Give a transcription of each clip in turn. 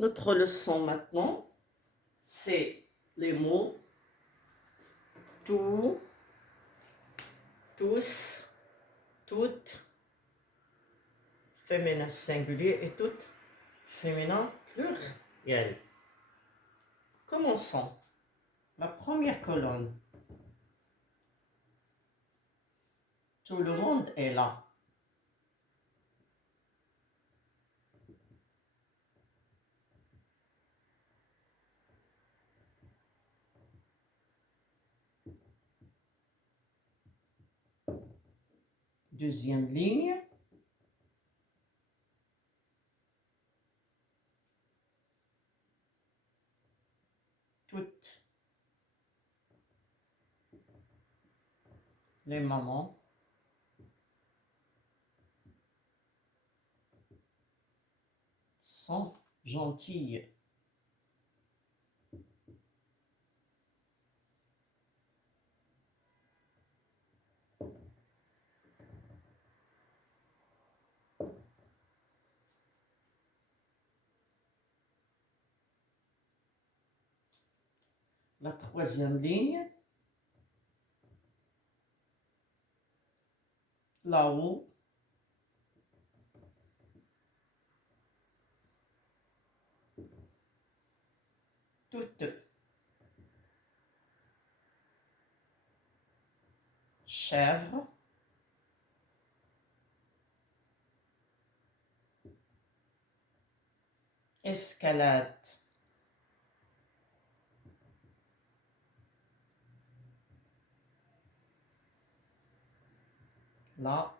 Notre leçon maintenant, c'est les mots tout, tous, toutes, féminin singulier et toutes, féminin pluriel. Commençons. La première colonne. Tout le monde est là. Deuxième ligne. Toutes les mamans sont gentilles. La troisième ligne. Là-haut. Toutes. Chèvres. Escalade. La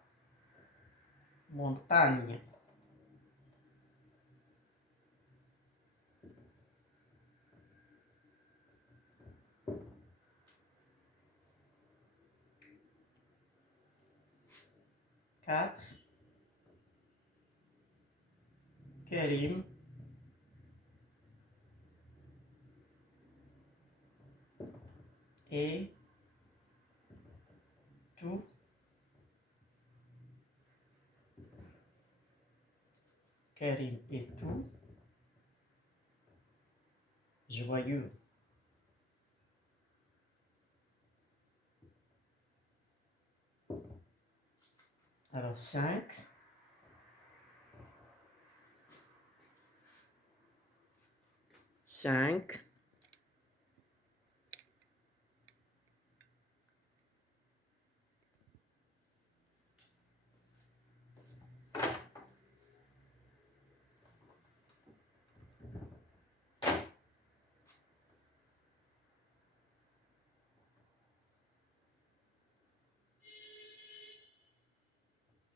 montagne. Quatre. Karim. Et tout. Karim et tout. Joyeux. Alors 5. Cinq.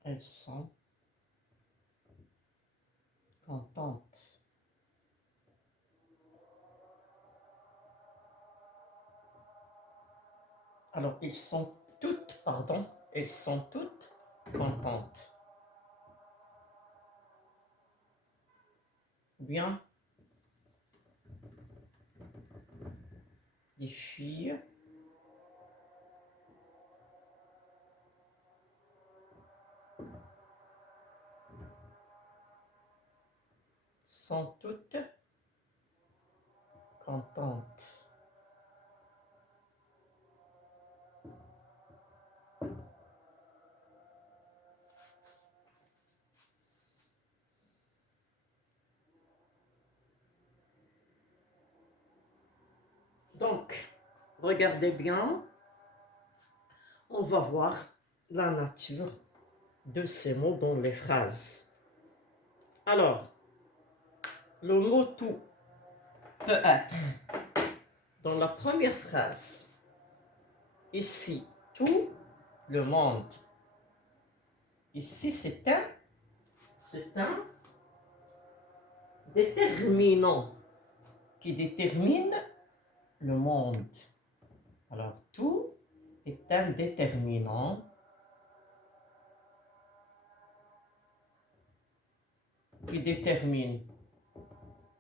Elles sont contentes. Alors, elles sont toutes contentes. Bien. Les filles sont toutes contentes. Donc, regardez bien, on va voir la nature de ces mots dans les phrases. Alors, le mot tout peut être dans la première phrase. Ici, tout le monde. Ici, c'est un déterminant qui détermine le monde. Alors, tout est un déterminant qui détermine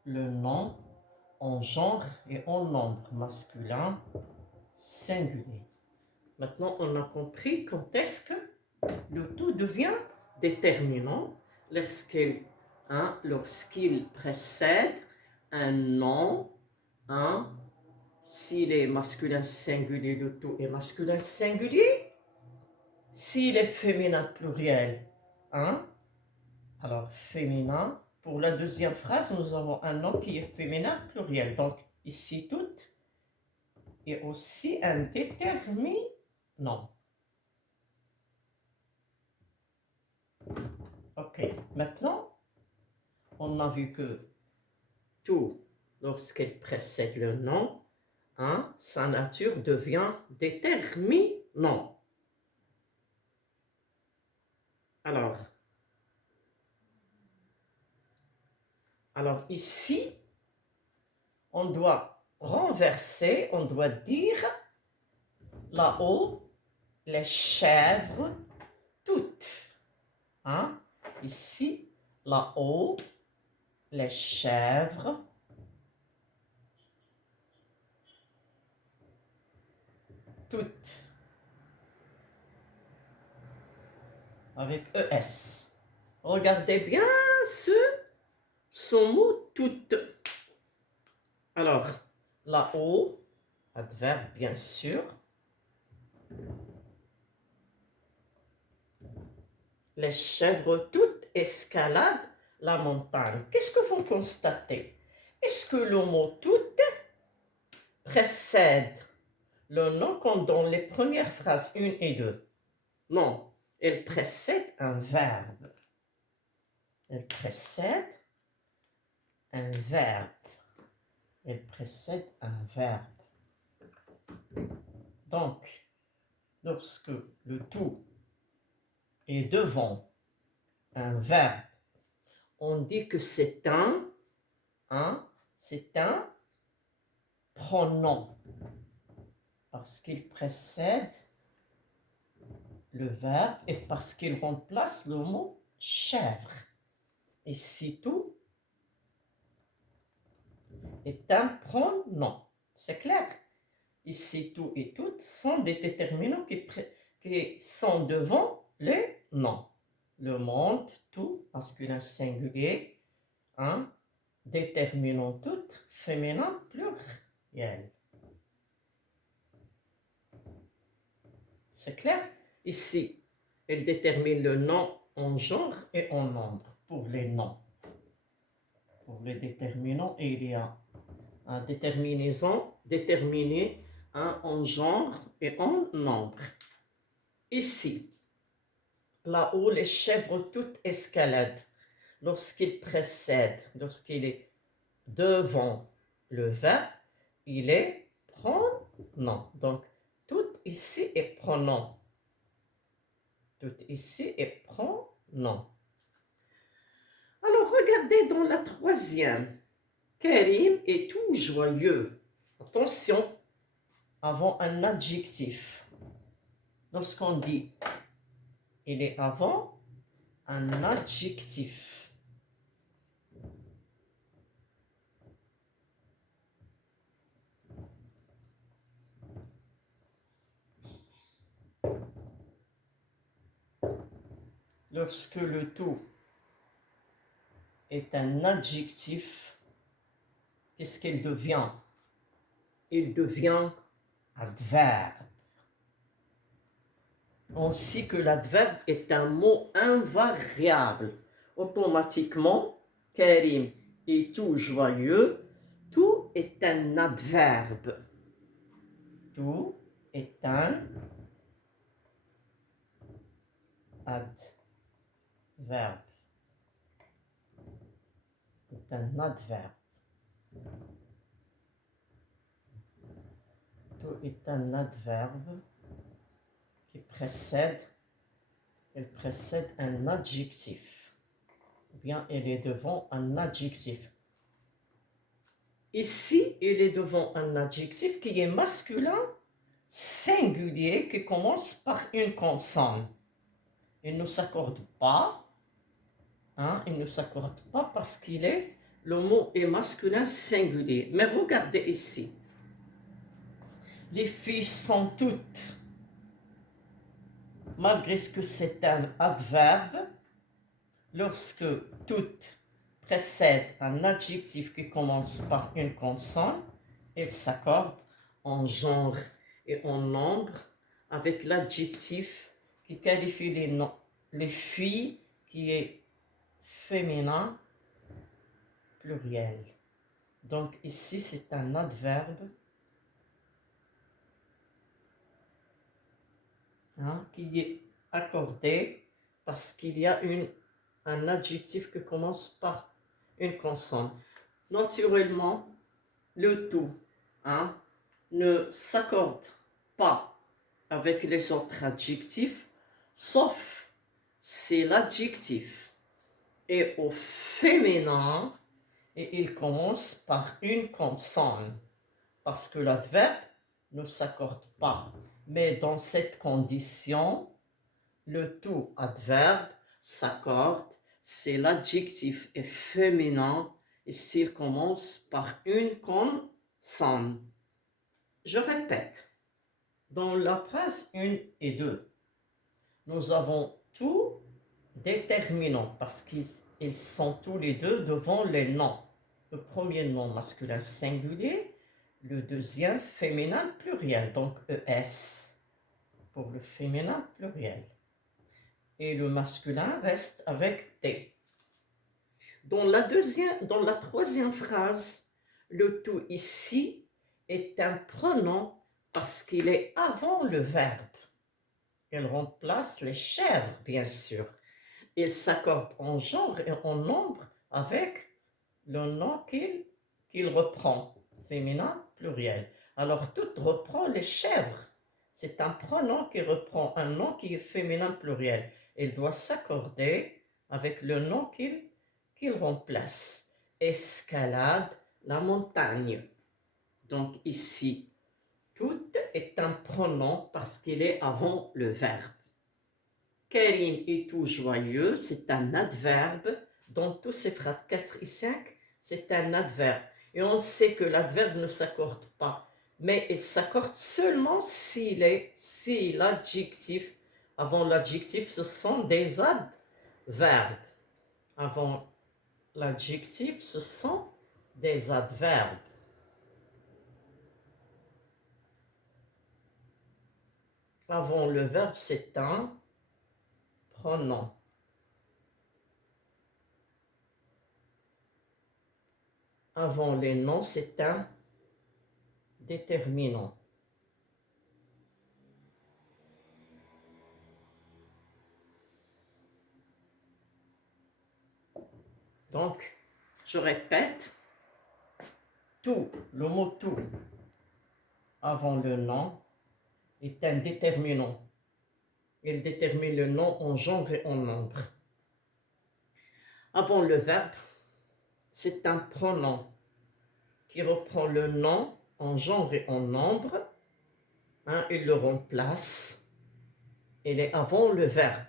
le nom en genre et en nombre masculin singulier. Maintenant, on a compris quand est-ce que le tout devient déterminant lorsqu'il précède un nom, hein, s'il est masculin singulier, le tout est masculin singulier. S'il est féminin pluriel, hein, alors féminin. Pour la deuxième phrase, nous avons un nom qui est féminin pluriel. Donc ici tout et aussi un déterminant. Ok, maintenant, on a vu que tout, lorsqu'il précède le nom, hein, sa nature devient déterminant. Alors ici, on doit renverser, on doit dire là-haut, les chèvres toutes. Hein? Ici, là-haut, les chèvres toutes. Avec ES. Regardez bien ce mot toutes. Alors, là-haut, adverbe bien sûr. Les chèvres toutes escaladent la montagne. Qu'est-ce que vous constatez? Est-ce que le mot toutes précède le nom comme dans les premières phrases 1 et 2? Non, elle précède un verbe. Elle précède un verbe. Elle précède un verbe. Donc, lorsque le tout est devant un verbe, on dit que c'est un pronom parce qu'il précède le verbe et parce qu'il remplace le mot chèvre. Ici, tout est un pronom. C'est clair? Ici, tout et toutes sont des déterminants qui sont devant les noms. Le monde, tout, masculin singulier, hein, déterminant tout, féminin pluriel. C'est clair? Ici, elle détermine le nom en genre et en nombre pour les noms. Pour les déterminants, il y a un déterminaison, déterminé en genre et en nombre. Ici, là-haut, les chèvres toutes escaladent. Lorsqu'il précède, lorsqu'il est devant le verbe, il est pronom. Donc, tout ici est pronom. Tout ici est pronom. Alors, regardez dans la troisième. Karim est tout joyeux. Attention, avant un adjectif. Lorsqu'on dit il est avant un adjectif. Lorsque le tout est un adjectif, qu'est-ce qu'il devient? Il devient adverbe. Ainsi que l'adverbe est un mot invariable. Automatiquement, Karim est tout joyeux. Tout est un adverbe. Tout est un adverbe. C'est un adverbe. Tout est un adverbe qui précède un adjectif. Ou bien elle est devant un adjectif. Ici, il est devant un adjectif qui est masculin, singulier, qui commence par une consonne. Il ne s'accorde pas, il ne s'accorde pas parce le mot est masculin singulier. Mais regardez ici. Les filles sont toutes, malgré ce que c'est un adverbe, lorsque toutes précède un adjectif qui commence par une consonne, il s'accorde en genre et en nombre avec l'adjectif qui qualifie les filles qui est féminin pluriel. Donc ici, c'est un adverbe qui est accordé parce qu'il y a un adjectif qui commence par une consonne. Naturellement, le tout ne s'accorde pas avec les autres adjectifs, sauf si l'adjectif est au féminin et il commence par une consonne, parce que l'adverbe ne s'accorde pas. Mais dans cette condition, le tout adverbe s'accorde si l'adjectif est féminin et s'il commence par une consonne. Je répète, dans la phrase 1 et 2, nous avons tout déterminant parce qu'ils sont tous les deux devant les noms. Le premier nom masculin singulier, le deuxième féminin pluriel, donc ES pour le féminin pluriel. Et le masculin reste avec T. Dans la troisième phrase, le tout ici est un pronom parce qu'il est avant le verbe. Il remplace les chèvres, bien sûr. Il s'accorde en genre et en nombre avec le nom qu'il reprend, féminin pluriel. Alors, tout reprend les chèvres. C'est un pronom qui reprend un nom qui est féminin pluriel. Il doit s'accorder avec le nom qu'il remplace. Escalade la montagne. Donc ici, tout est un pronom parce qu'il est avant le verbe. Karim est tout joyeux, c'est un adverbe. Dans tous ces phrases 4 et 5, c'est un adverbe. Et on sait que l'adverbe ne s'accorde pas, mais il s'accorde seulement si l'adjectif, avant l'adjectif, ce sont des adverbes. Avant l'adjectif, ce sont des adverbes. Avant le verbe, c'est un pronom. Avant les noms, c'est un déterminant. Donc, je répète, tout, le mot tout, avant le nom, est un déterminant. Il détermine le nom en genre et en nombre. Avant le verbe, c'est un pronom qui reprend le nom en genre et en nombre. Il le remplace. Il est avant le verbe.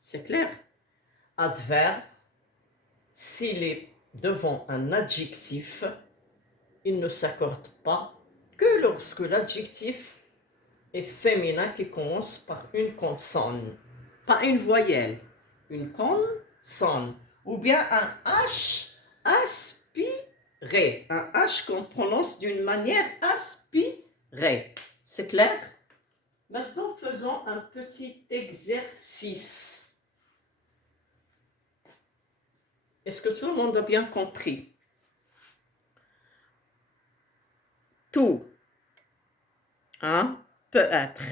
C'est clair? Adverbe, s'il est devant un adjectif, il ne s'accorde pas que lorsque l'adjectif est féminin qui commence par une consonne, pas une voyelle, une consonne, ou bien un H aspiré, un H qu'on prononce d'une manière aspirée. C'est clair? Maintenant, faisons un petit exercice. Est-ce que tout le monde a bien compris? Tout peut être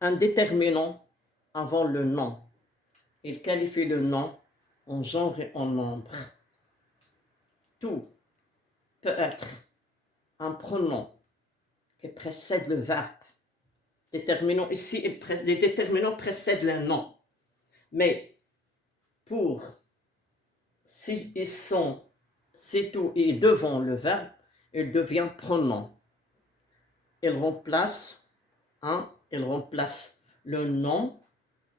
un déterminant avant le nom. Il qualifie le nom en genre et en nombre. Tout peut être un pronom qui précède le verbe. Déterminant ici, les déterminants précèdent le nom. Mais si tout est devant le verbe, il devient pronom. Il remplace le nom,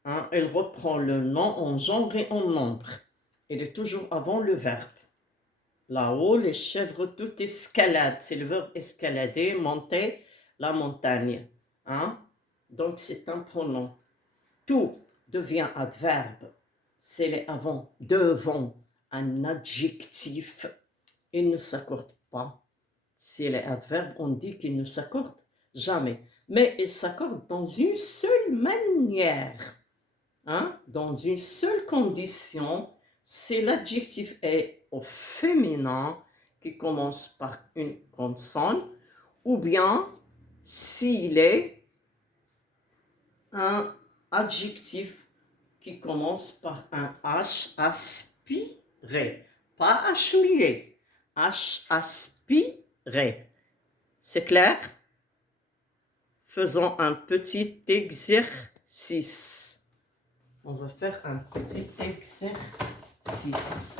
il reprend le nom en genre et en nombre. Il est toujours avant le verbe. Là-haut, les chèvres tout escaladent. C'est le verbe escalader, monter la montagne. Donc, c'est un pronom. Tout devient adverbe c'est les avant, devant un adjectif, il ne s'accorde pas. Si les adverbes, on dit qu'ils ne s'accordent jamais. Mais ils s'accordent dans une seule manière, hein? Dans une seule condition, si l'adjectif est au féminin, qui commence par une consonne, ou bien s'il est un adjectif qui commence par un H aspiré, pas H muet, H aspiré. C'est clair? Faisons un petit exercice. On va faire un petit exercice.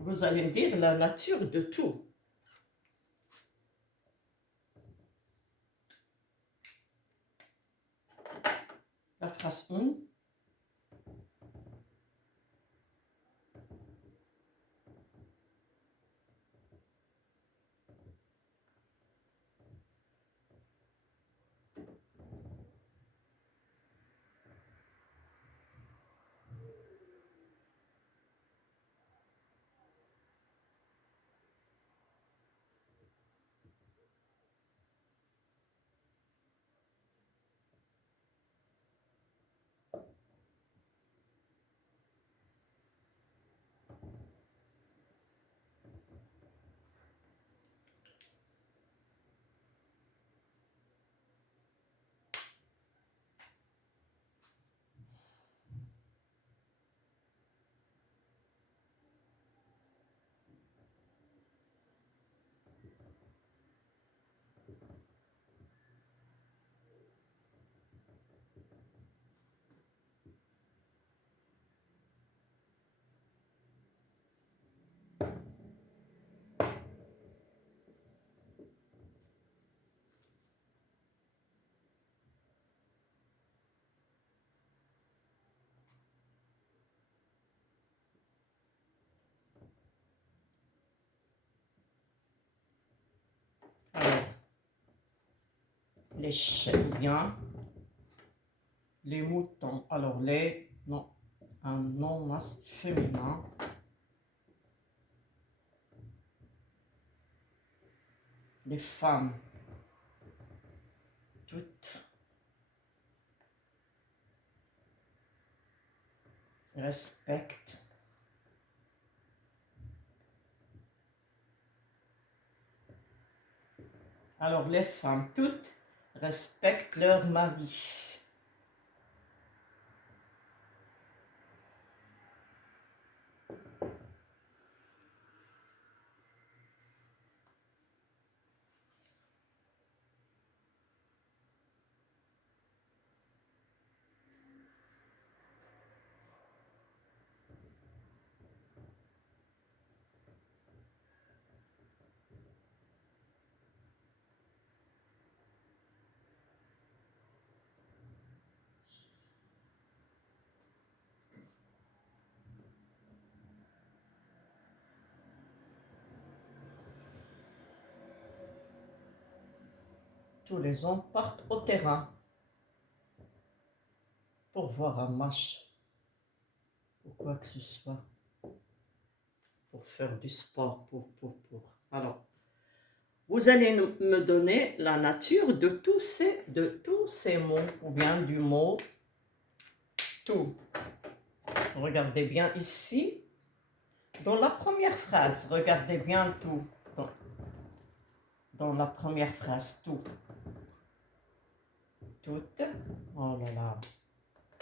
Vous allez me dire la nature de tout. La phrase 1. Alors, les chèvres, bien. Les moutons. Alors, les, non, un nom féminin. Les femmes. Toutes. Respectent. Alors, les femmes, toutes, respectent leur mari. Tous les hommes partent au terrain pour voir un match ou quoi que ce soit, pour faire du sport, Alors, vous allez me donner la nature de tous ces mots, ou bien du mot tout. Regardez bien ici, dans la première phrase, regardez bien tout. Dans la première phrase, tout. Toutes. Oh là là,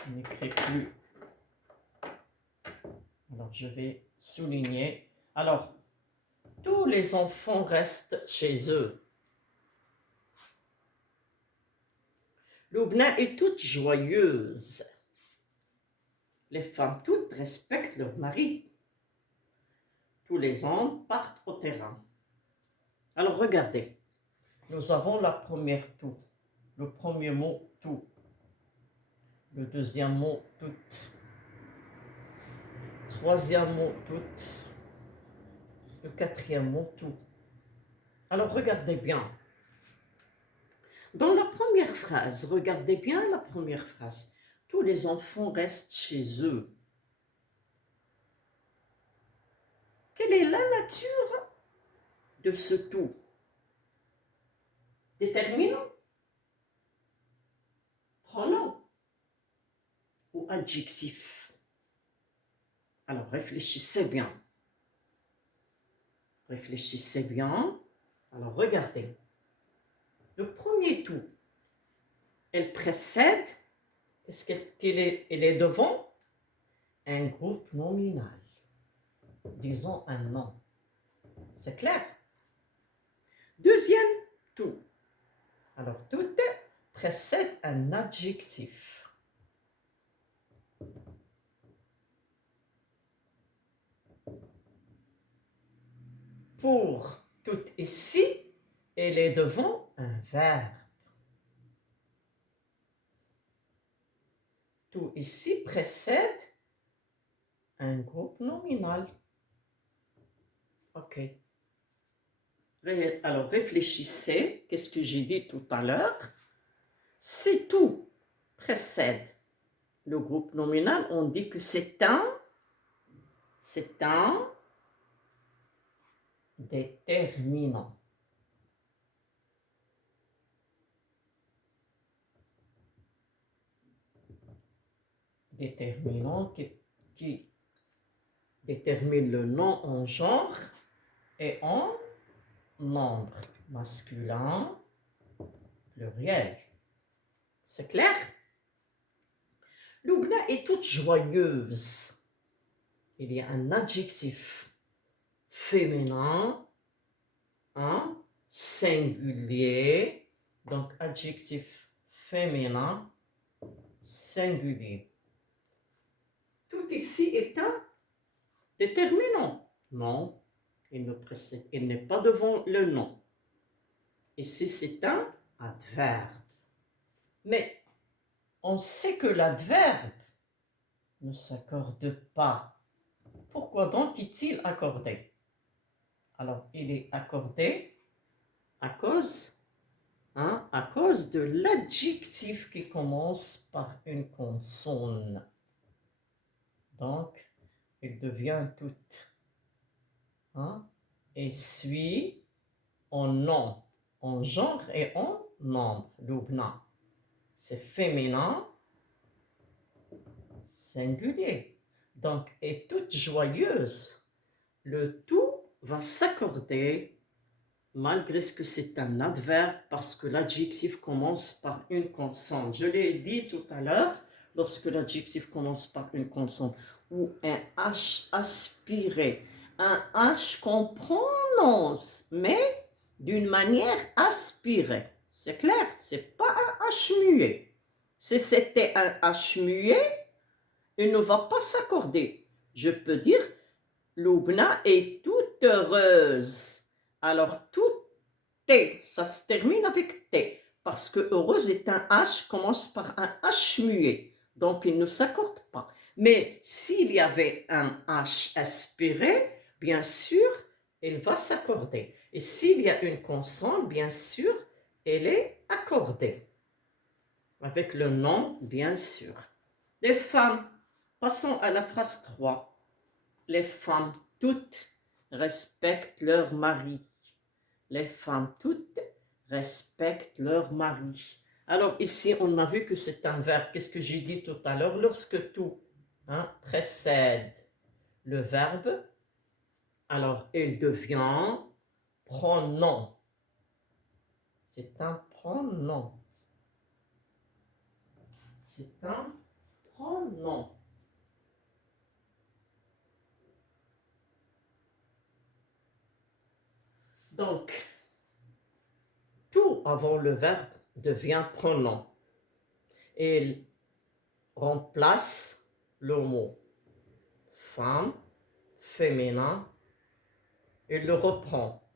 je n'écris plus. Alors, je vais souligner. Alors, tous les enfants restent chez eux. Loubna est toute joyeuse. Les femmes toutes respectent leur mari. Tous les hommes partent au terrain. Alors, regardez. Nous avons la première tout. Le premier mot, tout. Le deuxième mot, toute. Troisième mot, toute. Le quatrième mot, tout. Alors, regardez bien. Dans la première phrase, regardez bien la première phrase. Tous les enfants restent chez eux. Quelle est la nature de ce tout? Déterminant, pronom ou adjectif? Alors réfléchissez bien. Réfléchissez bien. Alors regardez. Le premier tout, elle précède, elle est devant un groupe nominal. Disons un nom. C'est clair? Deuxième tout. Alors tout précède un adjectif. Pour tout ici, elle est devant un verbe. Tout ici précède un groupe nominal. OK. Alors réfléchissez, qu'est-ce que j'ai dit tout à l'heure? Si tout précède le groupe nominal, on dit que c'est un déterminant. Déterminant qui détermine le nom en genre et en nombre masculin, pluriel. C'est clair? Lubna est toute joyeuse. Il y a un adjectif féminin, un singulier, donc adjectif féminin, singulier. Tout ici est un déterminant. Non, il n'est pas devant le nom. Ici, c'est un adverbe. Mais on sait que l'adverbe ne s'accorde pas. Pourquoi donc est-il accordé? Alors, il est accordé à cause de l'adjectif qui commence par une consonne. Donc, il devient tout. Et suit en nom, en genre et en nombre. Lubna. C'est féminin, singulier. Donc, est toute joyeuse. Le tout va s'accorder malgré ce que c'est un adverbe parce que l'adjectif commence par une consonne. Je l'ai dit tout à l'heure, lorsque l'adjectif commence par une consonne ou un H aspiré, un H qu'on prononce, mais d'une manière aspirée. C'est clair? C'est pas un H muet. Si c'était un H muet, il ne va pas s'accorder. Je peux dire, Lubna est toute heureuse. Alors, tout T, ça se termine avec T. Parce que heureuse est un H, commence par un H muet. Donc, il ne s'accorde pas. Mais s'il y avait un H aspiré, bien sûr, il va s'accorder. Et s'il y a une consonne, bien sûr, elle est accordée. Avec le nom, bien sûr. Les femmes, passons à la phrase 3. Les femmes toutes respectent leur mari. Les femmes toutes respectent leur mari. Alors ici, on a vu que c'est un verbe. Qu'est-ce que j'ai dit tout à l'heure? Lorsque tout précède le verbe, alors il devient pronom. C'est un pronom. C'est un pronom. Donc, tout avant le verbe devient pronom. Il remplace le mot femme, féminin, il le reprend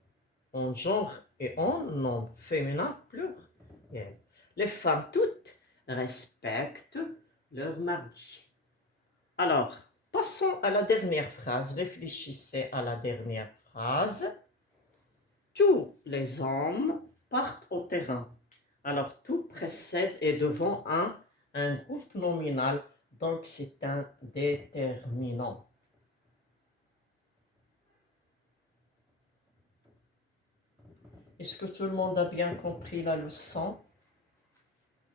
en genre et en nombre, féminin pluriel. Les femmes toutes respectent leur mari. Alors, passons à la dernière phrase. Réfléchissez à la dernière phrase. Tous les hommes partent au terrain. Alors, tout précède et devant un groupe nominal, donc c'est un déterminant. Est-ce que tout le monde a bien compris la leçon?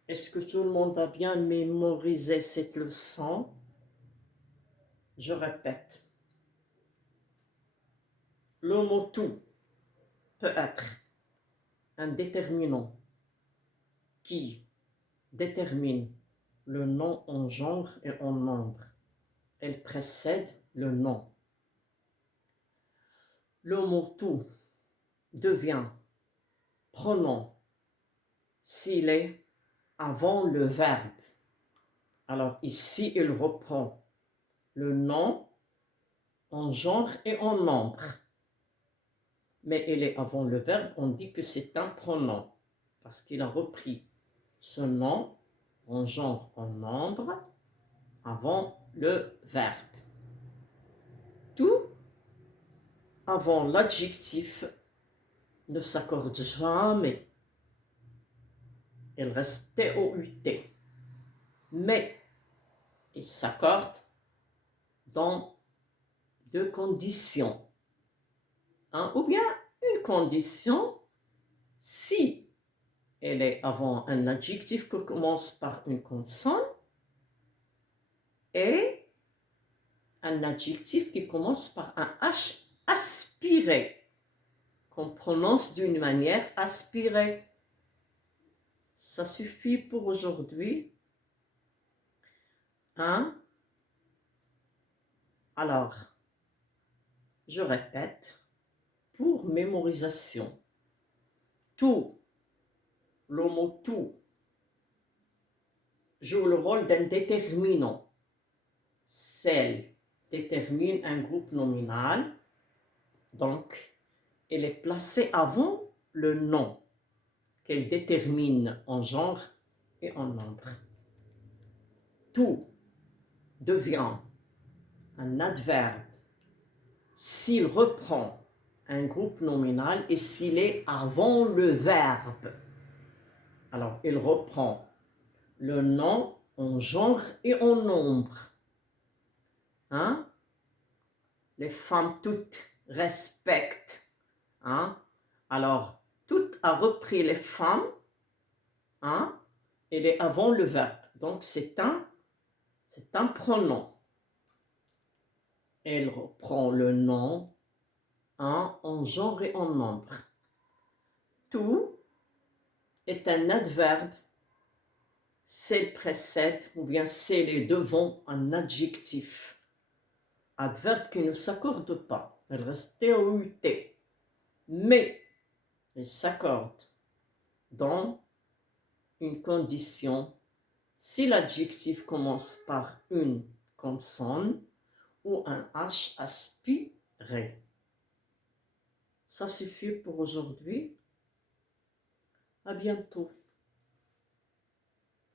Est-ce que tout le monde a bien mémorisé cette leçon? Je répète, le mot tout peut être un déterminant qui détermine le nom en genre et en nombre. Elle précède le nom. Le mot tout devient pronom s'il est avant le verbe. Alors ici, il reprend le nom en genre et en nombre. Mais il est avant le verbe, on dit que c'est un pronom parce qu'il a repris ce nom en genre, en nombre avant le verbe. Tout avant l'adjectif ne s'accorde jamais. Il reste T-O-U-T. Mais il s'accorde dans deux conditions. Ou bien une condition si elle est avant un adjectif qui commence par une consonne et un adjectif qui commence par un H aspiré, qu'on prononce d'une manière aspirée. Ça suffit pour aujourd'hui. Alors, je répète, pour mémorisation, tout, le mot tout, joue le rôle d'un déterminant. Celle détermine un groupe nominal, donc elle est placée avant le nom qu'elle détermine en genre et en nombre. Tout devient un adverbe s'il reprend un groupe nominal et s'il est avant le verbe. Alors, il reprend le nom en genre et en nombre. Les femmes toutes respectent. Alors, tout a repris les femmes. Elle est avant le verbe. Donc, c'est un pronom. Elle reprend le nom en genre et en nombre. Tout est un adverbe s'il précède ou bien s'il est devant un adjectif. Adverbe qui ne s'accorde pas. Elle reste T-O-U-T. Mais il s'accorde dans une condition si l'adjectif commence par une consonne ou un H aspiré. Ça suffit pour aujourd'hui. À bientôt.